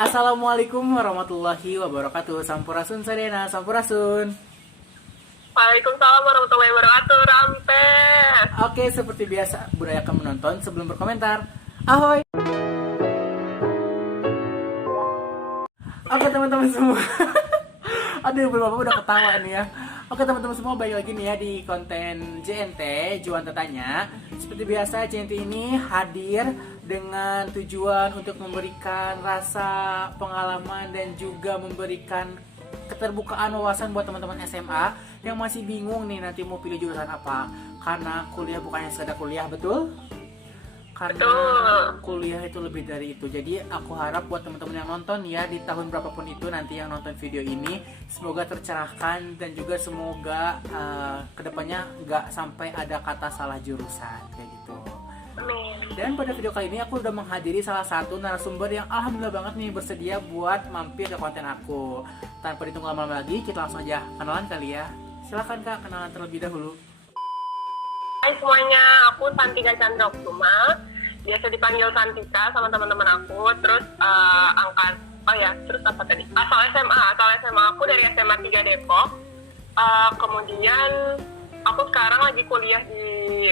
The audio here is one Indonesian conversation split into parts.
Assalamualaikum warahmatullahi wabarakatuh. Sampurasun Sadena, Sampurasun. Waalaikumsalam warahmatullahi wabarakatuh, Rampe. Oke, seperti biasa, budayakan menonton sebelum berkomentar. Ahoy. Oke teman-teman semua. Aduh, beberapa udah ketawa nih ya. Oke teman-teman semua, balik lagi nih ya di konten JNT, Juan Tetanya. Seperti biasa, JNT ini hadir dengan tujuan untuk memberikan rasa pengalaman dan juga memberikan keterbukaan wawasan buat teman-teman SMA yang masih bingung nih nanti mau pilih jurusan apa. Karena kuliah bukannya sekedar kuliah, betul? Karena kuliah itu lebih dari itu. Jadi aku harap buat teman-teman yang nonton ya di tahun berapapun itu nanti yang nonton video ini, semoga tercerahkan dan juga semoga kedepannya nggak sampai ada kata salah jurusan kayak gitu. Dan pada video kali ini aku udah menghadiri salah satu narasumber yang alhamdulillah banget nih bersedia buat mampir ke konten aku. Tanpa ditunggu lama-lama lagi, kita langsung aja kenalan kali ya. Silahkan Kak, kenalan terlebih dahulu. Hai semuanya, aku Santika Chandra Oktuma. Biasa dipanggil Santika sama teman-teman aku. Terus terus apa tadi? Asal SMA aku dari SMA 3 Depok. Kemudian aku sekarang lagi kuliah di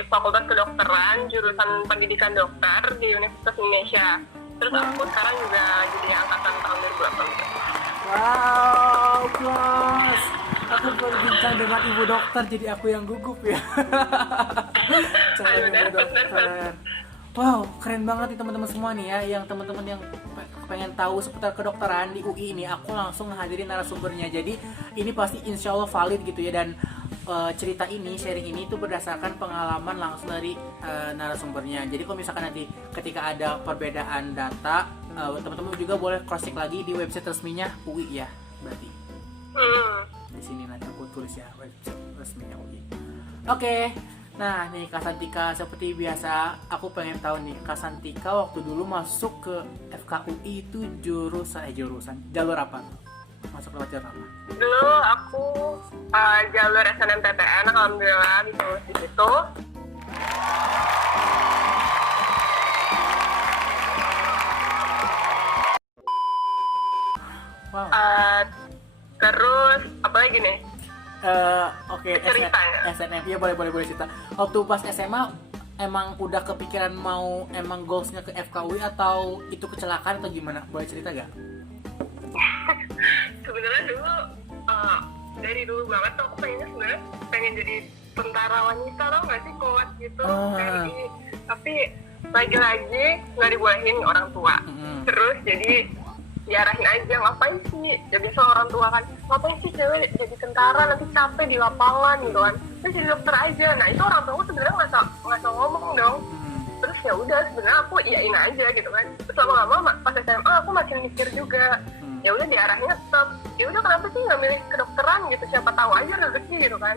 Fakultas Kedokteran, jurusan Pendidikan Dokter di Universitas Indonesia. Terus aku sekarang juga jadi angkatan tahun 2018. Wow, plus aku berbincang dengan ibu dokter, jadi aku yang gugup ya. Calon ibu dokter. Wow, keren banget nih teman-teman semua nih ya. Yang teman-teman yang pengen tahu seputar kedokteran di UI ini, aku langsung hadirin narasumbernya. Jadi ini pasti insya Allah valid gitu ya. Dan cerita ini, sharing ini itu berdasarkan pengalaman langsung dari narasumbernya. Jadi kalau misalkan nanti ketika ada perbedaan data, teman-teman juga boleh cross check lagi di website resminya UI ya, berarti. Di sini nanti aku tulis ya website resminya UI. Oke. Nah nih Kak Santika, seperti biasa aku pengen tahu nih Kak Santika waktu dulu masuk ke FKUI itu jalur apa? Masuk lewat jalur apa? Dulu aku jalur SNMPTN, alhamdulillah bisa lulus di situ. Wow. Terus apa lagi nih? Oke, Ceritanya. SNM ya boleh cerita. Waktu pas SMA emang udah kepikiran mau emang goalsnya ke FKUI atau itu kecelakaan atau gimana? Boleh cerita gak? Sebenarnya dulu dari dulu banget tuh aku pengen jadi tentara wanita, tau nggak sih, kuat gitu. Tapi lagi-lagi nggak dibolehin orang tua. Terus jadi diarahin aja, ngapain sih, ya biasa orang tua kan, ngapain sih cewek jadi tentara, nanti capek di lapangan gitu kan, terus jadi dokter aja. Nah itu orang tua aku sebenarnya nggak usah ngomong dong. Terus ya udah, sebenarnya aku iyain aja gitu kan. Terus lama-lama pas SMA aku makin mikir juga, ya udah diarahinnya tetap, ya udah kenapa sih nggak milih kedokteran gitu, siapa tahu aja rezeki gitu kan.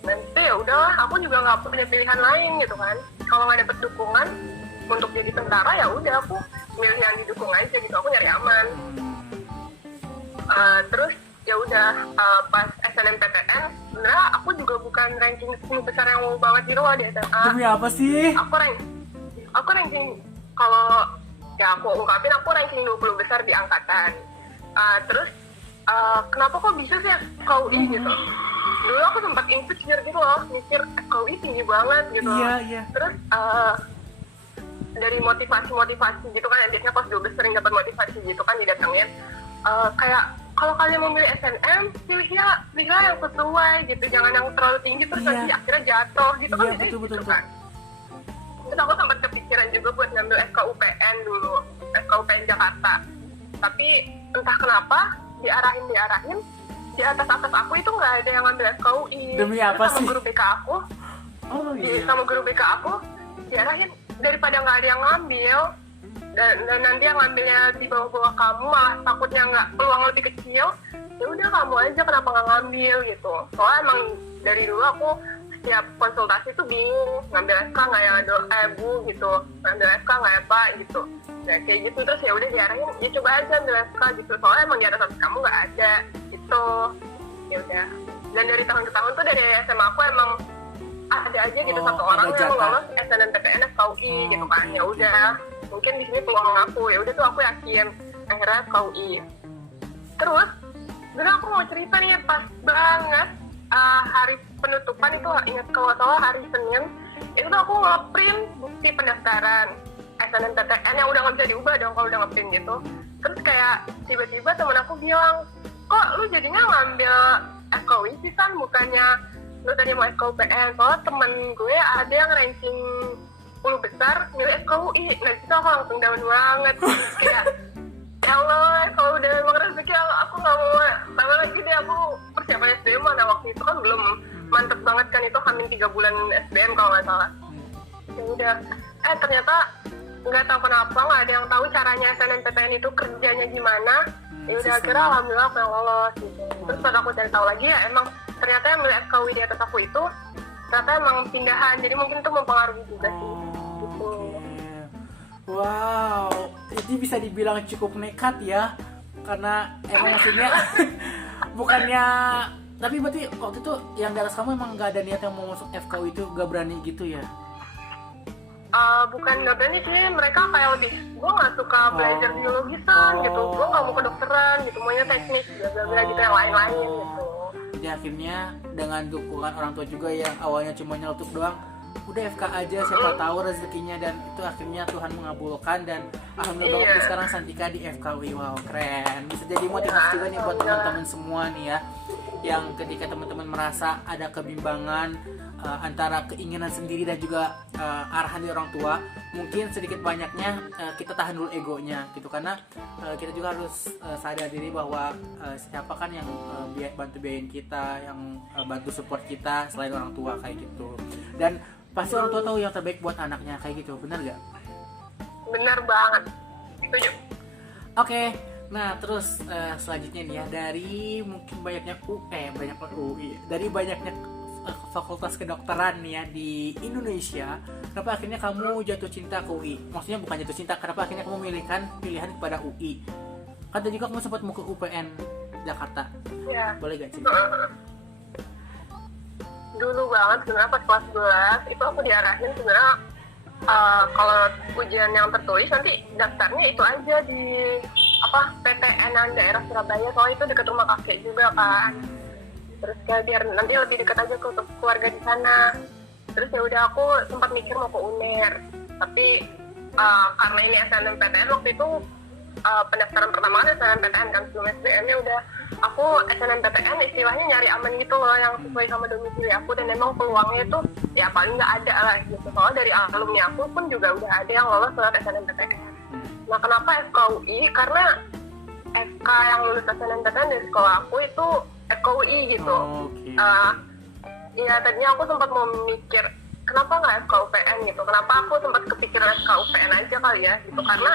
Nanti ya udahlah, aku juga nggak punya pilihan lain gitu kan. Kalau nggak dapet dukungan untuk jadi tentara, ya udah aku milih yang didukung aja gitu, aku nyari aman. Terus ya udah, pas SNMPTN sebenarnya aku juga bukan ranking 10 besar yang mau banget gitu loh di SMA. Demi apa sih? Aku ranking, kalau ya aku ungkapin, aku ranking 20 besar di angkatan. Terus kenapa kok bisa sih FKUI gitu? Dulu aku sempat insecure gitu loh, mikir FKUI tinggi banget gitu. Iya. Terus dari motivasi gitu kan, ajaknya pas 12 sering dapat motivasi gitu kan didatengin, kayak kalau kalian mau milih SNM, pilihlah yang sesuai gitu, jangan yang terlalu tinggi terus nanti akhirnya jatuh gitu kan. Betul. Kan. Terus aku sempat kepikiran juga buat ngambil FKUPN dulu, FKUPN Jakarta, tapi entah kenapa diarahin di atas aku itu nggak ada yang ngambil FKUI. Demi apa sih? Sama guru BK aku, sama guru BK aku diarahin, daripada nggak ada yang ngambil dan nanti yang ngambilnya di bawah kamu, malah takutnya nggak, peluang lebih kecil, ya udah kamu aja, kenapa nggak ngambil gitu. Soalnya emang dari dulu aku setiap konsultasi tuh bingung, ngambil FK nggak ya Bu gitu, ngambil FK nggak ya Pak gitu. Nah kayak gitu, terus ya udah diarahin, ya coba aja ambil FK gitu, soalnya emang di atas kamu nggak ada gitu. Ya udah, dan dari tahun ke tahun tuh dari SMA aku emang ada aja gitu satu orang yang lolos SNMPTN FKUI gitu kan. Ya udah, mungkin di sini peluang aku, ya udah tuh aku yakin akhirnya FKUI. Terus dulu aku mau cerita nih, pas banget hari penutupan itu, ingat kalau salah hari Senin itu tuh aku nge-print bukti pendaftaran SNMPTN yang udah nggak bisa diubah dong kalau udah nge-print gitu. Terus kayak tiba-tiba temen aku bilang, kok lu jadinya ngambil FKUI sih San, bukannya lu tadi mau FKUPN? Soalnya temen gue ada yang ranking 10 besar milih FKUI. Nah disitu aku langsung down banget, kayak ya Allah, kalau udah emang rezeki aku nggak mau sama lagi deh. Aku persiapan SBM mana waktu itu kan belum mantep banget kan, itu hamin 3 bulan SBM kalau nggak salah. Ya udah, ternyata nggak tahu kenapa nggak ada yang tahu caranya SNMPTN itu kerjanya gimana. Ya udah, akhirnya alhamdulillah aku yang lolos gitu. Terus pas aku cari tahu lagi, ya emang ternyata yang milih FKUI di atas aku itu ternyata emang pindahan, jadi mungkin itu mempengaruhi juga sih gitu. Wow, jadi bisa dibilang cukup nekat ya, karena emang maksudnya bukannya, tapi berarti waktu itu yang di atas kamu emang nggak ada niat yang mau masuk FKUI itu, nggak berani gitu ya? Bukan nggak berani sih, mereka kayak lebih, gue nggak suka belajar biologisan gitu, gue nggak mau kedokteran gitu, maunya teknik bla gitu, yang lain-lain gitu. Jadi akhirnya dengan dukungan orang tua juga yang awalnya cuma nyelotok doang, udah FK aja, siapa tahu rezekinya, dan itu akhirnya Tuhan mengabulkan, dan alhamdulillah banget sekarang Santika di FKUI. Wow, keren. Bisa jadi motivasi juga nih buat teman-teman semua nih ya, yang ketika teman-teman merasa ada kebimbangan antara keinginan sendiri dan juga arahan dari orang tua, mungkin sedikit banyaknya kita tahan dulu egonya gitu, karena kita juga harus sadar diri bahwa siapa kan yang bantu biayain kita, yang bantu support kita selain orang tua kayak gitu. Dan pasti orang tua tahu yang terbaik buat anaknya kayak gitu, benar gak? Benar banget, setuju. Oke, nah terus selanjutnya nih ya, dari mungkin banyaknya dari banyaknya fakultas kedokteran nih ya di Indonesia, kenapa akhirnya kamu jatuh cinta ke UI? Maksudnya bukan jatuh cinta, kenapa akhirnya kamu memilihkan pilihan kepada UI? Kan tadi juga kamu sempat mau ke UPN Jakarta, Ya. boleh gak cerita? Dulu banget sebenarnya pas kelas 12 itu aku diarahin sebenarnya kalau ujian yang tertulis nanti daftarnya itu aja di PTN daerah Surabaya, soalnya itu dekat rumah kakek juga kan. Terus kayak biar nanti lebih dekat aja ke keluarga di sana. Terus ya udah, aku sempat mikir mau ke UNER, tapi karena ini SNMPTN waktu itu pendaftaran pertama kan SNMPTN kan, sebelum SBM, ya udah aku SNMPTN istilahnya nyari aman gitu loh, yang sesuai sama domisili aku, dan memang peluangnya itu ya paling nggak ada lah gitu. Soalnya dari alumni aku pun juga udah ada yang lolos lewat SNMPTN. Nah kenapa FKUI? Karena FK yang lulus SNMPTN dari sekolah aku itu FKUI gitu. Iya, tadinya aku sempat mau mikir kenapa nggak FKUPN gitu, kenapa aku sempat kepikiran FKUPN aja kali ya gitu, karena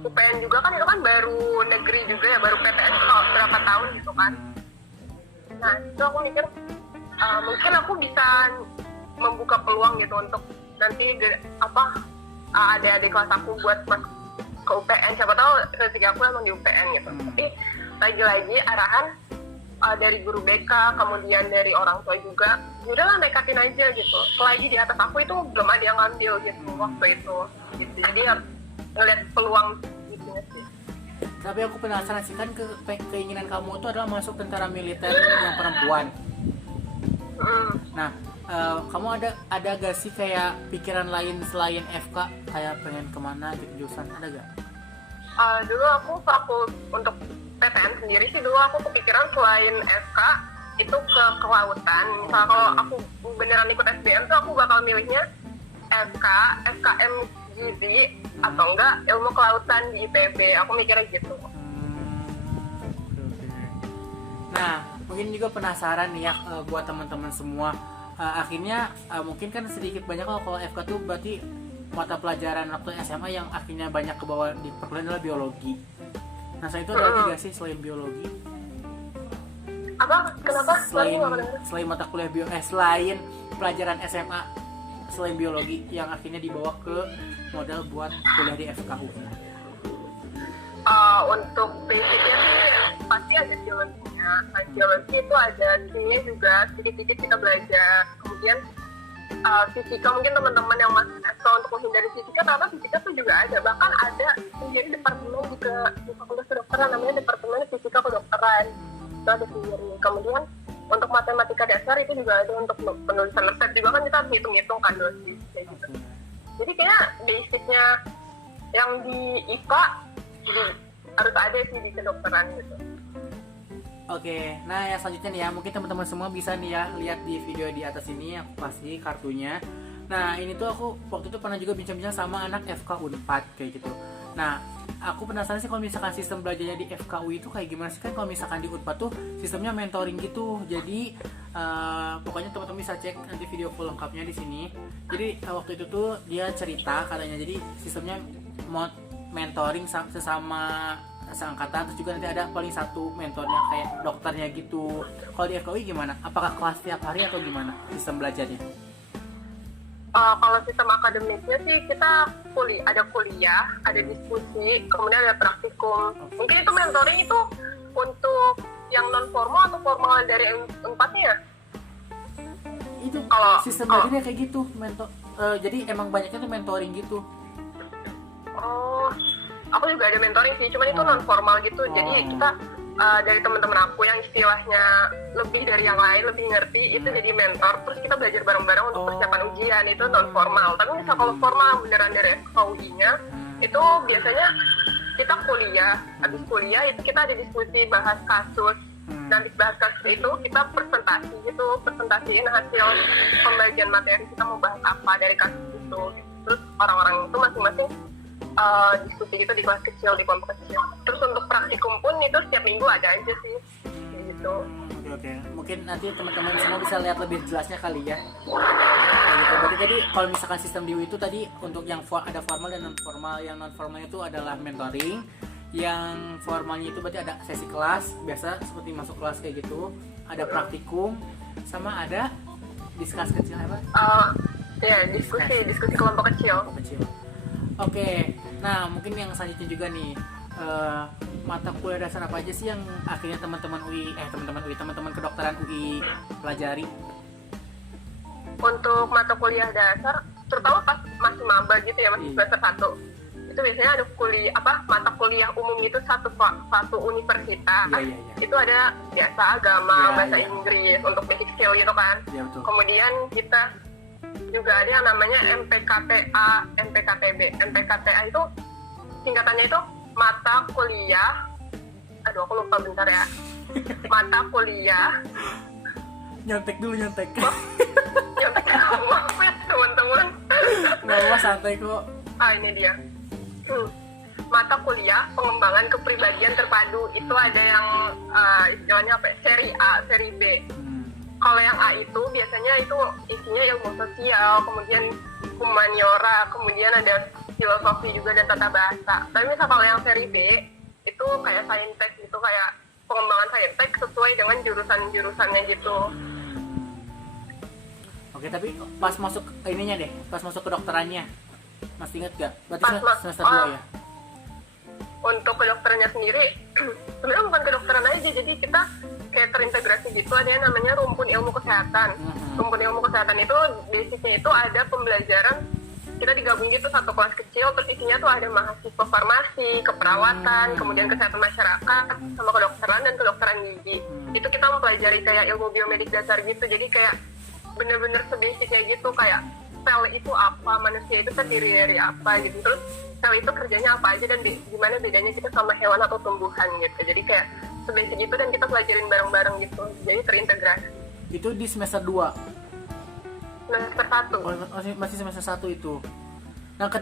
UPN juga kan itu kan baru negeri juga ya, baru PTN berapa tahun gitu kan. Nah itu aku mikir mungkin aku bisa membuka peluang gitu untuk nanti adik-adik kelas aku buat masuk ke UPN, siapa tahu rezeki aku emang di UPN gitu. Tapi lagi-lagi arahan dari guru BK, kemudian dari orang tua juga, udahlah nekatin aja gitu. Selagi di atas aku itu belum ada yang ngambil gitu waktu itu gitu. Jadi ya ngeliat peluang gitu sih. Tapi aku penasaran sih, kan keinginan kamu itu adalah masuk tentara militer yang perempuan. Nah, kamu ada gak sih kayak pikiran lain selain FK, kayak pengen kemana gitu, jurusan, ada gak? Dulu aku untuk PTN sendiri sih, dulu aku kepikiran selain FK itu ke kelautan. Misal kalau aku beneran ikut SBM tuh aku bakal milihnya FK, FKM Gizi, atau enggak ilmu kelautan di IPB. Aku mikirnya gitu. Nah, mungkin juga penasaran nih ya buat teman-teman semua. Akhirnya mungkin kan sedikit banyak kalau FK tuh berarti mata pelajaran waktu SMA yang akhirnya banyak ke bawah di perkuliahan adalah biologi. Nah, selain itu ada lagi gak sih selain biologi? Apa? Kenapa? Selain mata kuliah selain pelajaran SMA, selain biologi yang akhirnya dibawa ke modal buat kuliah di FKU. Untuk basicnya sih pasti ada geologinya. Nah, geologi itu ada kimia juga, sedikit-sedikit kita belajar. Kemudian fisika, mungkin teman-teman yang masuk FK untuk menghindari fisika, karena fisika tuh juga ada, bahkan ada sendiri departemen di fakultas kedokteran, namanya departemen fisika kedokteran, itu ada sendiri. Kemudian untuk matematika dasar itu juga ada, untuk penulisan resep juga kan kita harus hitung-hitung kan dosis kayak gitu. Jadi kayak basicnya yang di IPA harus ada sih di kedokteran gitu. Oke, nah yang selanjutnya nih ya, mungkin teman-teman semua bisa nih ya lihat di video di atas ini aku kasih kartunya. Nah ini tuh aku waktu itu pernah juga bincang-bincang sama anak FK Unpad kayak gitu. Nah aku penasaran sih kalau misalkan sistem belajarnya di FKU itu kayak gimana sih, kan kalau misalkan di Unpad tuh sistemnya mentoring gitu. Jadi pokoknya teman-teman bisa cek nanti video full lengkapnya di sini. Jadi waktu itu tuh dia cerita katanya, jadi sistemnya mentoring sesama seangkatan, terus juga nanti ada paling satu mentornya kayak dokternya gitu. Kalau di FKUI gimana? Apakah kelas tiap hari atau gimana sistem belajarnya? Kalau sistem akademiknya sih kita ada kuliah, ada diskusi, kemudian ada praktikum. Mungkin itu mentoring itu untuk yang non formal atau formal dari Unpadnya? Itu kalau sistem belajarnya kayak gitu, jadi emang banyaknya tuh mentoring gitu. Oh, aku juga ada mentoring sih, cuman itu non formal gitu. Jadi kita dari teman-teman aku yang istilahnya lebih dari yang lain, lebih ngerti, itu jadi mentor. Terus kita belajar bareng-bareng untuk persiapan ujian, itu non formal. Tapi misal kalau formal beneran dari FKUI-nya, itu biasanya kita kuliah, habis kuliah itu kita ada diskusi, bahas kasus. Dan di bahas kasus itu kita presentasi gitu, presentasiin hasil pembagian materi, kita mau bahas apa dari kasus itu. Terus orang-orang itu masing-masing diskusi gitu di kelas kecil, di kelompok kecil. Terus untuk praktikum pun itu setiap minggu ada aja sih gitu. Oke. Mungkin nanti teman-teman semua bisa lihat lebih jelasnya kali ya. Kayak gitu. Berarti jadi kalau misalkan sistem di UI itu tadi untuk yang ada formal dan non formal. Yang non formalnya itu adalah mentoring. Yang formalnya itu berarti ada sesi kelas, biasa seperti masuk kelas kayak gitu. Ada praktikum, sama ada diskus kecil apa? Ya, diskusi kelompok kecil. Oke, nah mungkin yang selanjutnya juga nih, mata kuliah dasar apa aja sih yang akhirnya teman-teman kedokteran UI pelajari? Untuk mata kuliah dasar, terutama pas masih maba gitu ya, masih semester 1, itu biasanya ada mata kuliah umum itu satu universitas. Itu ada biasa agama, bahasa Inggris untuk basic skill gitu kan. Kemudian kita juga ada yang namanya MPKTA, MPKTB. MPKTA itu singkatannya itu mata kuliah, aduh aku lupa bentar ya, mata kuliah, nyontek nyontek maaf ya teman-teman, nggak santai kok. Ini dia, mata kuliah pengembangan kepribadian terpadu. Itu ada yang istilahnya apa, seri A, seri B. Kalau yang A itu biasanya itu isinya ilmu sosial, kemudian humaniora, kemudian ada filosofi juga dan tata bahasa. Tapi misal kalau yang seri B itu kayak saintek gitu, kayak pengembangan saintek sesuai dengan jurusannya gitu. Oke, tapi pas masuk ininya deh, pas masuk kedokterannya, masih inget gak? Berarti semester 2 ya? Untuk kedokterannya sendiri, sebenarnya bukan kedokteran aja, jadi kita kayak terintegrasi gitu, ada yang namanya rumpun ilmu kesehatan. Rumpun ilmu kesehatan itu basicnya itu ada pembelajaran, kita digabung gitu satu kelas kecil, terus isinya tuh ada mahasiswa farmasi, keperawatan, kemudian kesehatan masyarakat, sama kedokteran dan kedokteran gigi. Itu kita mempelajari kayak ilmu biomedik dasar gitu, jadi kayak bener-bener sebasicnya gitu, kayak sel itu apa, manusia itu terdiri dari apa gitu, terus sel itu kerjanya apa aja dan gimana bedanya kita sama hewan atau tumbuhan gitu. Jadi kayak sebasic itu dan kita pelajarin bareng-bareng gitu, jadi terintegrasi. Itu di semester 2? Semester 1. Masih semester 1 itu. Nah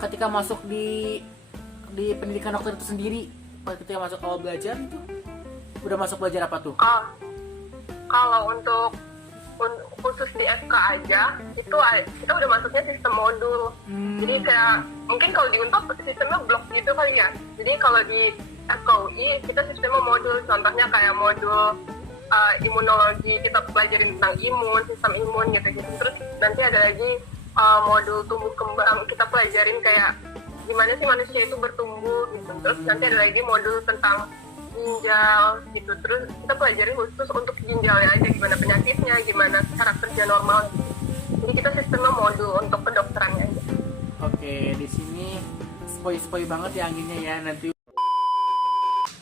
ketika masuk di pendidikan dokter itu sendiri, ketika masuk awal belajar itu udah masuk belajar apa tuh? Kalau untuk khusus di FK aja itu kita udah masuknya sistem modul. Jadi kayak mungkin kalau di Unpad sistemnya blok gitu kali ya. Jadi kalau di FKUI kita sistemnya modul, contohnya kayak modul imunologi, kita pelajarin tentang imun, sistem imun gitu. Terus nanti ada lagi modul tumbuh kembang, kita pelajarin kayak gimana sih manusia itu bertumbuh gitu. Terus nanti ada lagi modul tentang ginjal gitu, terus kita pelajari khusus untuk ginjalnya aja, gimana penyakitnya, gimana cara kerja normal gitu. Jadi kita sistemnya modul untuk kedokterannya aja. Oke, di sini spoi banget ya anginnya ya nanti.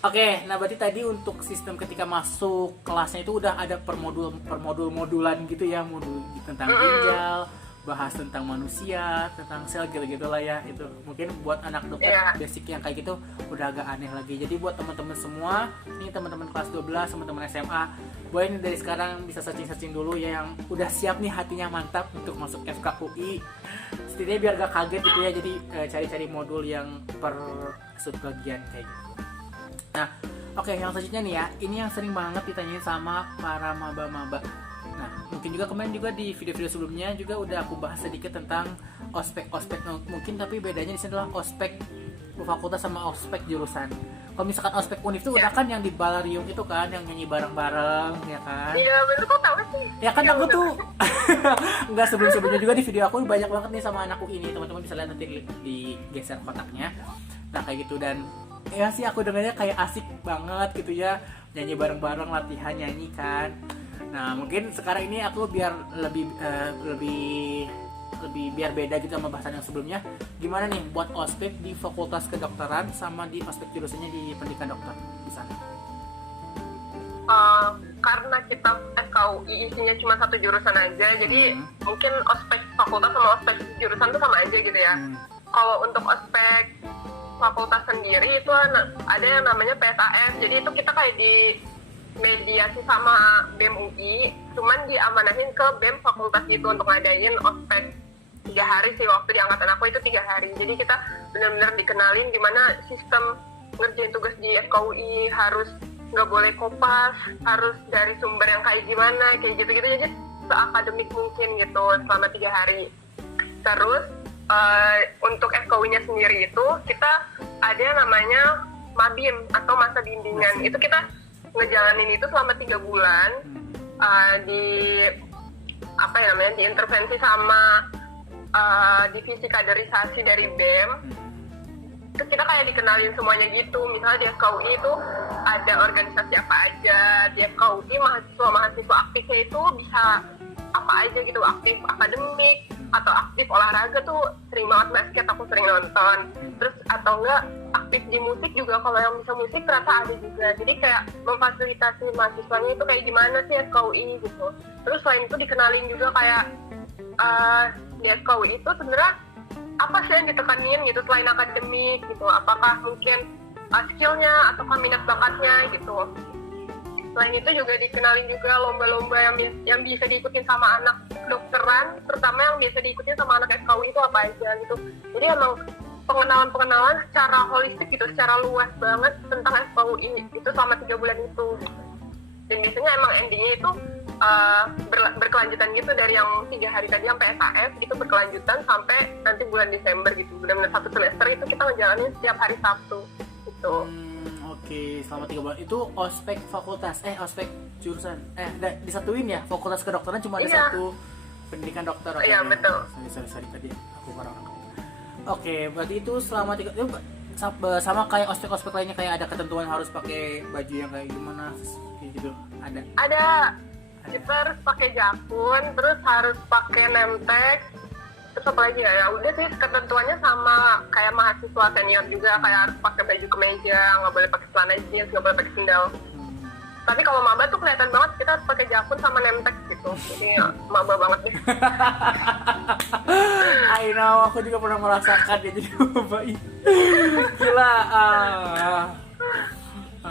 Oke, nah berarti tadi untuk sistem ketika masuk kelasnya itu udah ada per modulan gitu ya, modul tentang ginjal, bahas tentang manusia, tentang sel gitu lah ya. Itu mungkin buat anak dokter basic yang kayak gitu udah agak aneh lagi. Jadi buat teman-teman semua, nih teman-teman kelas 12, teman-teman SMA, boleh nih dari sekarang bisa searching dulu ya yang udah siap nih hatinya mantap untuk masuk FKUI. Setidaknya biar gak kaget gitu ya. Jadi cari-cari modul yang per subbagian kayak gitu. Nah, oke, yang selanjutnya nih ya, ini yang sering banget ditanyain sama para maba-maba. Nah, mungkin juga kemarin juga di video-video sebelumnya juga udah aku bahas sedikit tentang ospek mungkin, tapi bedanya di sini adalah ospek fakultas sama ospek jurusan. Kalau misalkan ospek univ itu udah kan yang di Balarium itu kan, yang nyanyi bareng-bareng, ya kan? Iya, bener, kok tahu sih? Ya kan aku tuh, enggak sebelumnya juga di video aku banyak banget nih sama anakku ini, teman-teman bisa lihat nanti digeser kotaknya. Nah kayak gitu, dan ya sih aku dengarnya kayak asik banget gitu ya, nyanyi bareng-bareng, latihan nyanyi kan. Nah mungkin sekarang ini aku biar lebih biar beda gitu sama bahasan yang sebelumnya. Gimana nih buat ospek di fakultas kedokteran sama di ospek jurusannya di pendidikan dokter di sana? Karena kita FKUI isinya cuma satu jurusan aja, jadi mungkin ospek fakultas sama ospek jurusan tuh sama aja gitu ya. Kalau untuk ospek fakultas sendiri itu ada yang namanya PSAF, jadi itu kita kayak di mediasi sama BEM UI, cuman diamanahin ke BEM fakultas itu untuk ngadain ospek 3 hari sih. Waktu di angkatan aku itu 3 hari, jadi kita benar-benar dikenalin gimana sistem ngerjain tugas di FKUI, harus nggak boleh kopas, harus dari sumber yang kayak gimana, kayak gitu-gitu, jadi seakademik mungkin gitu selama 3 hari. Terus untuk FKUI-nya sendiri itu kita ada yang namanya Mabim atau masa bimbingan. Itu kita ngejalanin itu selama 3 bulan di apa ya namanya, diintervensi sama divisi kaderisasi dari BEM. Terus kita kayak dikenalin semuanya gitu. Misalnya di FKUI itu ada organisasi apa aja, di FKUI mahasiswa aktifnya itu bisa apa aja gitu, aktif akademik atau aktif olahraga tuh sering banget basket, aku sering nonton. Terus atau enggak aktif di musik juga, kalau yang bisa musik ternyata ada juga. Jadi kayak memfasilitasi mahasiswanya itu kayak gimana sih FKUI gitu. Terus selain itu dikenalin juga kayak di FKUI itu sebenarnya apa sih yang ditekanin gitu selain akademik gitu, apakah mungkin skillnya atau minat bakatnya gitu. Selain itu juga dikenalin juga lomba-lomba yang bisa diikutin sama anak kedokteran, terutama yang bisa diikutin sama anak FKUI itu apa aja gitu. Jadi emang pengenalan secara holistik gitu, secara luas banget tentang FKUI itu selama 3 bulan itu. Dan biasanya emang endingnya itu berkelanjutan gitu, dari yang 3 hari tadi sampai SAF itu berkelanjutan sampai nanti bulan Desember gitu. Benar-benar 1 semester itu kita ngejalanin setiap hari Sabtu gitu. Oke, selama 3 bulan itu ospek fakultas, ospek jurusan, disatuin ya, fakultas kedokteran cuma ada satu pendidikan dokter. Iya, betul. Sorry tadi aku kurang. Oke, berarti itu selama 3 itu sama kayak ospek lainnya, kayak ada ketentuan harus pakai baju yang kayak gimana gitu, ada. Kita harus pakai jakun, terus harus pakai nemtek, terus apa lagi ya, udah sih ketentuannya sama kayak mahasiswa senior juga, kayak harus pakai baju kemeja, nggak boleh pakai celana jeans, nggak boleh pakai sandal. Tapi kalau maba tuh kelihatan banget kita harus pakai jakun sama nemtek gitu, jadi maba banget nih. I know, aku juga pernah merasakan ya jadi maba. Gila,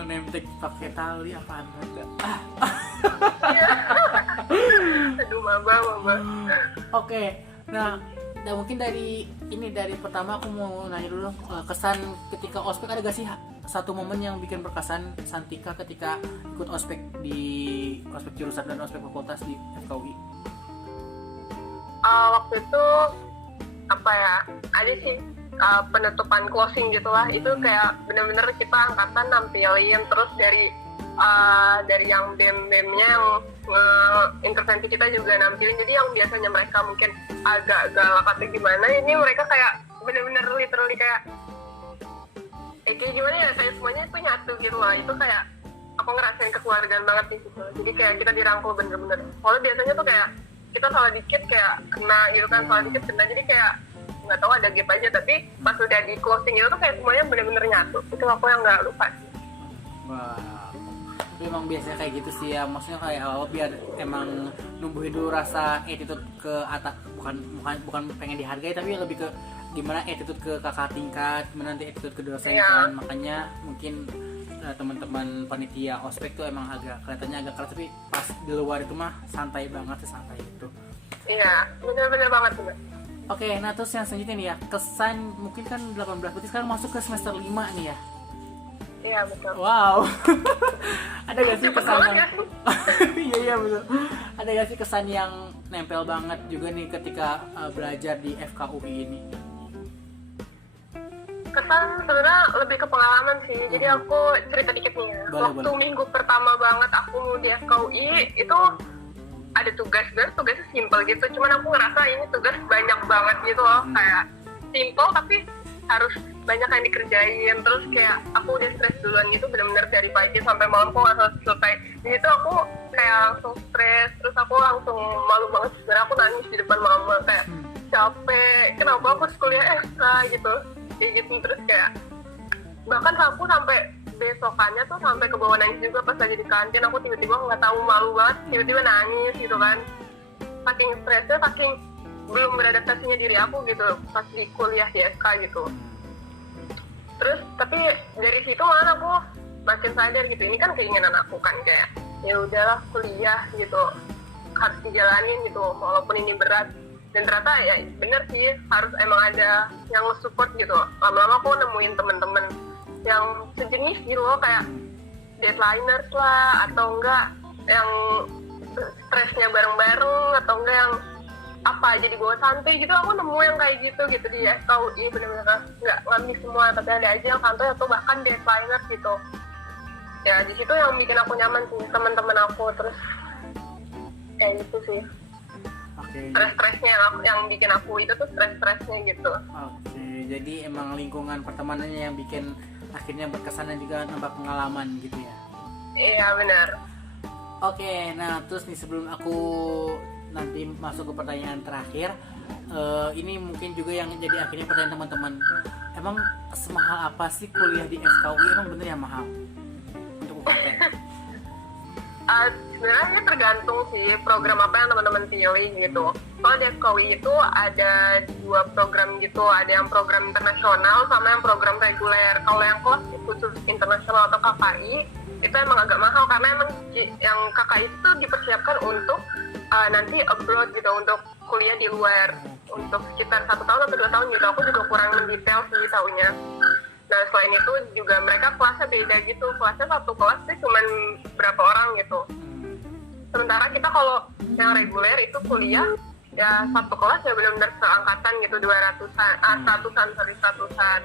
nemtek pakai tali apaan enggak? Aduh, maba. Oke, nah mungkin dari pertama aku mau nanya dulu, kesan ketika ospek ada gak sih satu momen yang bikin berkesan Santika ketika ikut ospek di ospek jurusan dan ospek fakultas di FKUI? Waktu itu apa ya, ada sih penutupan closing gitulah, itu kayak bener-bener kita angkatan nampilin, terus dari yang BEM-nya yang intervensi kita juga nampilin. Jadi yang biasanya mereka mungkin agak galak atau gimana, ini mereka kayak bener-bener literally kayak kayak gimana ya, kayak semuanya itu nyatu gitu lah. Itu kayak aku ngerasain kekeluargaan banget di situ. Jadi kayak kita dirangkul bener-bener. Kalau biasanya tuh kayak kita salah dikit kayak kena gitu kan, salah dikit kena, jadi kayak nggak tahu ada gap aja, tapi pas udah di closing itu tuh kayak semuanya bener-bener nyatu. Itu aku yang nggak lupa sih. Wah, tapi emang biasanya kayak gitu sih ya, maksudnya kayak biar emang numbuhin dulu rasa attitude ke atas, bukan pengen dihargai, tapi lebih ke gimana attitude ke kakak tingkat, gimana nanti attitude ke dosen kan. Makanya mungkin teman-teman panitia ospek tuh emang kelihatannya agak keras, tapi pas di luar itu mah santai banget, sesantai itu. Iya, bener-bener banget bener. Oke, nah terus yang selanjutnya nih ya, kesan mungkin kan 18 berarti sekarang masuk ke semester 5 nih ya. Iya betul. Wow. Ada gak sih kesan yang iya betul. Ada gak sih kesan yang nempel banget juga nih ketika belajar di FKUI ini? Kesan sebenarnya lebih ke pengalaman sih. Jadi aku cerita dikit nih ya. Waktu minggu pertama banget aku di FKUI itu ada tugasnya simple gitu. Cuman aku ngerasa ini tugas banyak banget gitu loh. Kayak simple tapi harus banyak yang dikerjain. Terus kayak aku udah stres duluan gitu, bener-bener dari pagi sampai malam kok nggak selesai. Di situ aku kayak langsung stres. Terus aku langsung malu banget. Sebenarnya aku nangis di depan mama kayak capek. Kenapa aku harus kuliah ekstra gitu. Kayak gitu. Terus kayak bahkan aku sampai besokannya tuh sampai ke bawah nangis juga pas lagi di kantin. Aku tiba-tiba nggak tahu, malu banget, tiba-tiba nangis gitu kan, saking stresnya, saking belum beradaptasinya diri aku gitu pas di kuliah di SK gitu. Terus tapi dari situ malah aku makin sadar gitu, ini kan keinginan aku kan, kayak ya udahlah kuliah gitu harus dijalanin gitu walaupun ini berat. Dan ternyata ya bener sih, harus emang ada yang nge-support gitu. Lama-lama aku nemuin temen-temen yang sejenis gitu loh, kayak deadliners lah, atau enggak yang stresnya bareng-bareng, atau enggak yang apa aja dibawa santai gitu. Aku nemu yang kayak gitu di FKUI, bener-bener nggak ngambil semua, tapi ada aja yang santai atau bahkan deadliners gitu. Ya di situ yang bikin aku nyaman sih, teman-teman aku. Terus kayak gitu sih. Stres-stresnya yang bikin aku itu tuh stres-stresnya gitu. Oke, jadi emang lingkungan pertemanannya yang bikin akhirnya berkesan dan juga nambah pengalaman gitu ya. Iya benar. Oke, nah terus nih sebelum aku nanti masuk ke pertanyaan terakhir, ini mungkin juga yang jadi akhirnya pertanyaan teman-teman, emang semahal apa sih kuliah di FKUI? Emang bener ya mahal untuk UKT? Sebenarnya tergantung sih program apa yang teman-teman pilih gitu. Kalau di FKUI itu ada 2 program gitu, ada yang program internasional sama yang program reguler. Kalau yang kelas khusus internasional atau KKI itu emang agak mahal, karena emang yang KKI itu dipersiapkan untuk nanti abroad gitu, untuk kuliah di luar untuk sekitar 1 tahun atau 2 tahun gitu. Aku juga kurang mendetail sih taunya. Nah selain itu juga mereka kelasnya beda gitu, kelasnya satu kelas sih cuman berapa orang gitu. Sementara kita kalau yang reguler itu kuliah ya satu kelas ya benar-benar seangkatan gitu, 100-an.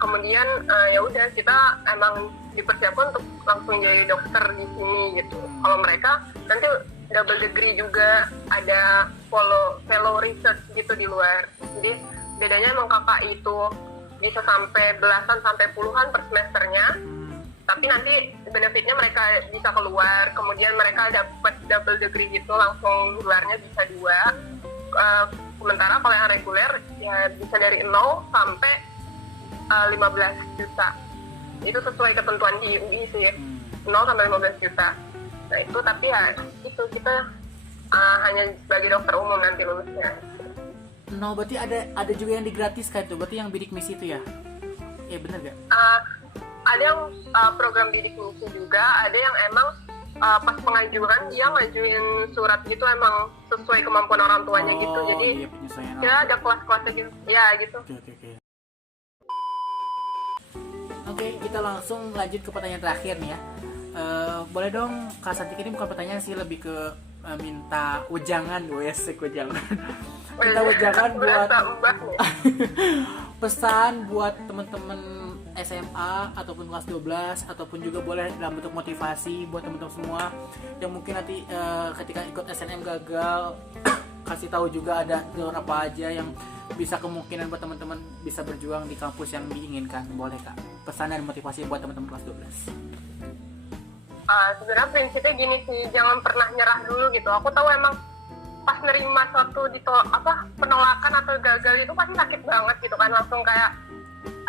Kemudian ya udah kita emang dipersiapkan untuk langsung jadi dokter di sini gitu. Kalau mereka nanti double degree juga, ada fellow research gitu di luar. Jadi bedanya emang KKI itu bisa sampai belasan sampai puluhan per semesternya. Tapi nanti benefitnya mereka bisa keluar, kemudian mereka dapat double degree gitu, langsung luarnya bisa 2. Sementara kalau yang reguler ya bisa dari 0 sampai 15 juta. Itu sesuai ketentuan di UI sih, 0 sampai 15 juta. Nah itu tapi ya itu kita hanya sebagai dokter umum nanti lulusnya. No, berarti ada juga yang digratiskan tuh, berarti yang bidik misi itu ya? Iya bener gak? Ada yang program bidik misi juga, ada yang emang pas pengajuan dia ngajuin surat gitu emang sesuai kemampuan orang tuanya gitu. Jadi iya, ya ada kelas-kelasnya gitu. Ya gitu. Oke, kita langsung lanjut ke pertanyaan terakhir nih ya. Boleh dong Kak Santik, ini bukan pertanyaan sih, lebih ke minta ujangan, ujangan. Minta ujangan buat pesan buat teman-teman SMA ataupun kelas 12, ataupun juga boleh dalam bentuk motivasi buat teman-teman semua yang mungkin nanti ketika ikut SNM gagal, kasih tahu juga ada jalur apa aja yang bisa kemungkinan buat teman-teman bisa berjuang di kampus yang diinginkan. Boleh Kak, pesan dan motivasi buat teman-teman kelas 12. Sebenarnya prinsipnya gini sih, jangan pernah nyerah dulu gitu. Aku tahu emang pas nerima suatu penolakan atau gagal itu pasti sakit banget gitu kan, langsung kayak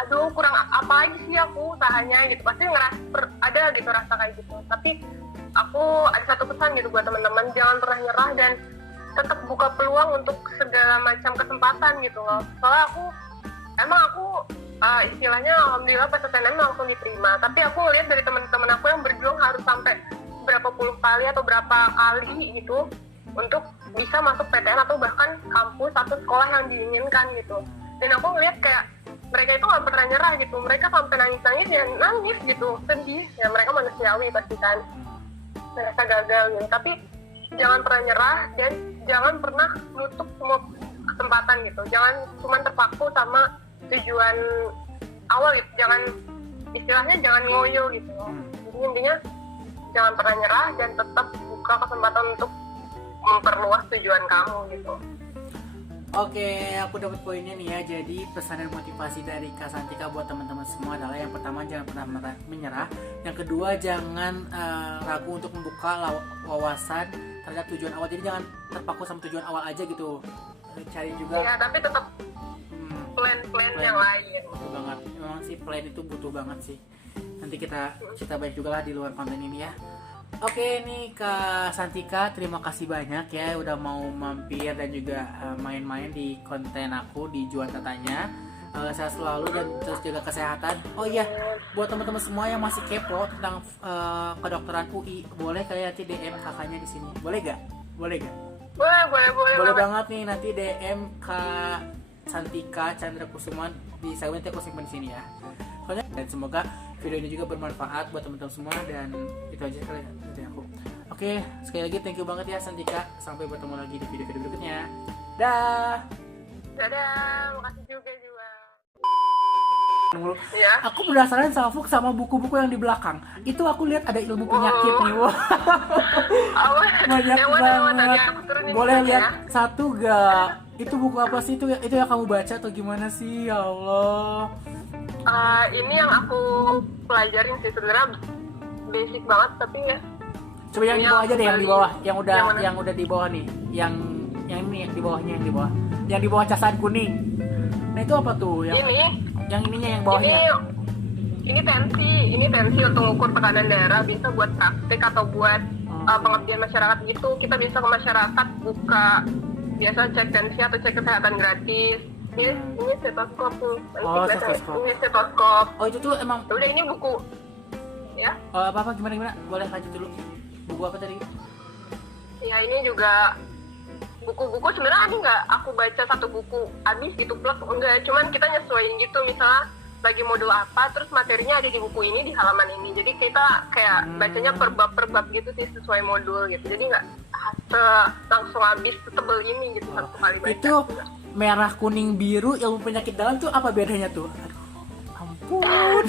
aduh kurang apa lagi sih aku usahanya gitu, pasti ada gitu rasa kayak gitu. Tapi aku ada satu pesan gitu buat teman-teman, jangan pernah nyerah dan tetap buka peluang untuk segala macam kesempatan gitu loh. Soalnya aku istilahnya alhamdulillah PTNM langsung diterima, tapi aku ngeliat dari teman-teman aku yang berjuang harus sampai berapa puluh kali atau berapa kali gitu untuk bisa masuk PTN atau bahkan kampus atau sekolah yang diinginkan gitu. Dan aku ngeliat kayak mereka itu gak pernah nyerah gitu, mereka sampai nangis-nangis ya nangis gitu, sedih ya, mereka manusiawi pasti kan, mereka gagal gitu. Tapi jangan pernah nyerah dan jangan pernah nutup semua kesempatan gitu, jangan cuma terpaku sama tujuan awal gitu, istilahnya jangan ngoyo gitu. Jadi intinya jangan pernah nyerah dan tetap buka kesempatan untuk memperluas tujuan kamu gitu. Oke, aku dapat poinnya nih ya. Jadi pesan dan motivasi dari Kak Santika buat teman-teman semua adalah yang pertama jangan pernah menyerah, yang kedua jangan ragu untuk membuka wawasan terhadap tujuan awal. Jadi jangan terpaku sama tujuan awal aja gitu, cari juga. Iya, tapi tetap plan yang lain. Betul banget, memang sih plan itu butuh banget sih. Nanti kita cerita banyak juga lah di luar konten ini ya. Oke nih Kak Santika, terima kasih banyak ya udah mau mampir dan juga main-main di konten aku di Juan Tatanya. Sehat selalu dan terus jaga kesehatan. Oh iya, buat teman-teman semua yang masih kepo tentang kedokteran UI, boleh kalian nanti DM kakaknya di sini. Boleh gak? Boleh Boleh banget nih, nanti DM Kak Santika Chandra Kusuman di segmen aku simpan di sini ya. Soalnya, dan semoga video ini juga bermanfaat buat teman-teman semua, dan itu aja kali dari aku. Oke, sekali lagi thank you banget ya Santika. Sampai bertemu lagi di video-video berikutnya. Dadah, makasih juga. Ya. Aku penasaran sama buku-buku yang di belakang. Itu aku lihat ada ilmu penyakit nih. Wow. Banyak banget. Boleh lihat satu gak? Itu buku apa sih? Itu yang kamu baca atau gimana sih? Ya Allah. Ini yang aku pelajarin sih, sebenarnya basic banget tapi ya. Coba yang di bawah aja deh, yang di bawah, yang udah di bawah nih. Yang ini yang di bawahnya, yang di bawah casan kuning. Nah itu apa tuh? Yang ininya yang bawahnya. Ini tensi untuk mengukur tekanan darah, bisa buat praktik atau buat pengabdian masyarakat gitu. Kita bisa ke masyarakat buka biasa cek tensi atau cek kesehatan gratis. Ini stetoskop tuh. Ini stetoskop. Oh itu tuh emang. Udah ini buku. Ya. Apa gimana? Boleh lanjut dulu. Buku apa tadi? Ya ini juga buku-buku, sebenarnya ini nggak aku baca satu buku habis gitu plek, enggak, cuman kita nyesuaiin gitu, misalnya lagi modul apa terus materinya ada di buku ini di halaman ini, jadi kita kayak bacanya per bab gitu sih sesuai modul gitu, jadi nggak langsung habis setebel ini gitu satu kali baca. Itu merah kuning biru ilmu penyakit dalam tuh apa bedanya tuh? Ampun.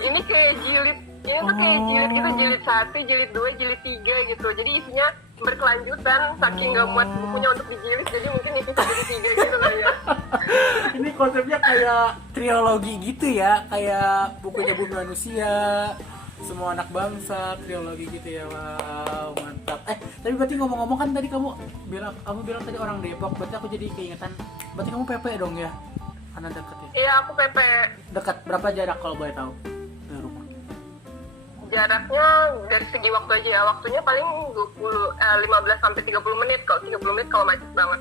ini kayak jilid, ini tuh kayak jilid gitu, jilid 1, jilid 2, jilid 3 gitu, jadi isinya berkelanjutan, saking gak muat bukunya untuk dijilid, jadi mungkin itu jadi 3 gitu lah ya. Ini konsepnya kayak trilogi gitu ya, kayak bukunya Bumi Manusia, Semua Anak Bangsa, trilogi gitu ya. Wow, mantap. Tapi berarti ngomong-ngomong kan tadi kamu bilang tadi orang Depok, berarti aku jadi keingetan, berarti kamu PP dong ya? Karena deket ya? Iya, aku PP. Dekat, berapa jarak kalau boleh tahu dari rumah? Jaraknya dari segi waktu aja ya, waktunya paling 15 sampai 30 menit, kalau 30 menit kalau macet banget.